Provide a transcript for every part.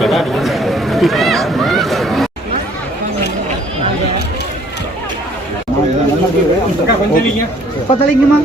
kau di Pataling mang.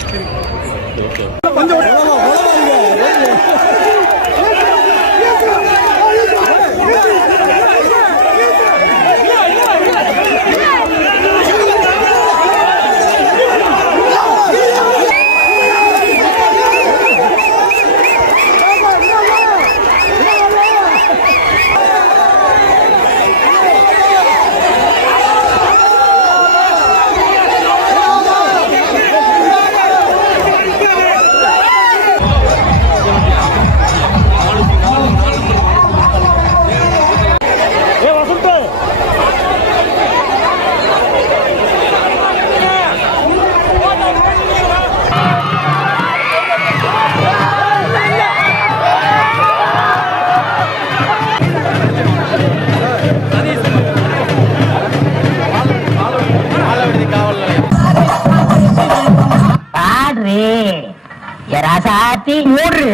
먼저 ராசாத்தி ஓடு.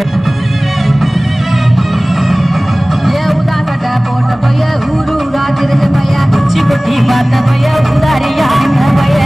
போட்ட பைய ஊரு ஊரா திருந்த பைய உச்சி கொட்டி பார்த்த பைய உதாரியா பைய.